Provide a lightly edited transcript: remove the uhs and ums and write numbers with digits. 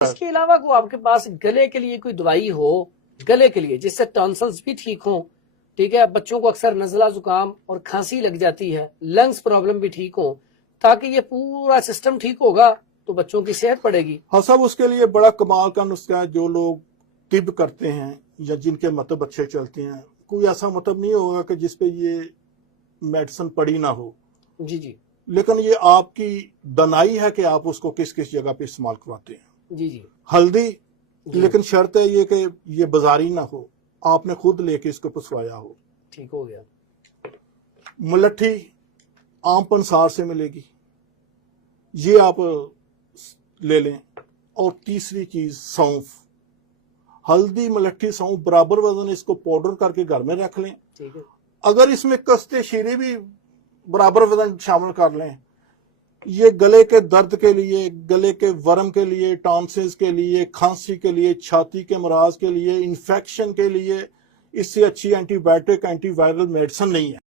इसके अलावा को आपके पास गले के लिए कोई दवाई हो, गले के लिए जिससे टॉन्सिल्स भी ठीक हो, ठीक है, बच्चों को अक्सर नजला जुकाम और खांसी लग जाती है, लंग्स प्रॉब्लम भी ठीक हो, ताकि ये पूरा सिस्टम ठीक होगा तो बच्चों की सेहत बढ़ेगी। हाँ साहब, उसके लिए बड़ा कमाल का नुस्खा है। जो लोग तिब करते हैं या जिनके मतलब अच्छे चलते हैं, कोई ऐसा मतलब नहीं होगा कि जिसपे ये मेडिसिन पड़ी ना हो। जी जी लेकिन ये आपकी दनाई है कि आप उसको किस किस जगह पे इस्तेमाल करवाते हैं। जी जी हल्दी, जी। लेकिन शर्त है ये कि ये बाजारी ना हो, आपने खुद लेके इसको पुसवाया हो। ठीक हो गया। मुलट्ठी आम पंसार से मिलेगी, ये आप ले लें। और तीसरी चीज सौंफ, हल्दी मुलट्ठी सौंफ बराबर वजन, इसको पाउडर करके घर में रख लें। ठीक है। अगर इसमें कस्ते शीरे भी बराबर वजन शामिल कर लें, ये गले के दर्द के लिए, गले के वर्म के लिए, टॉन्सिल्स के लिए, खांसी के लिए, छाती के मराज के लिए, इन्फेक्शन के लिए, इससे अच्छी एंटीबायोटिक एंटीवायरल मेडिसिन नहीं है।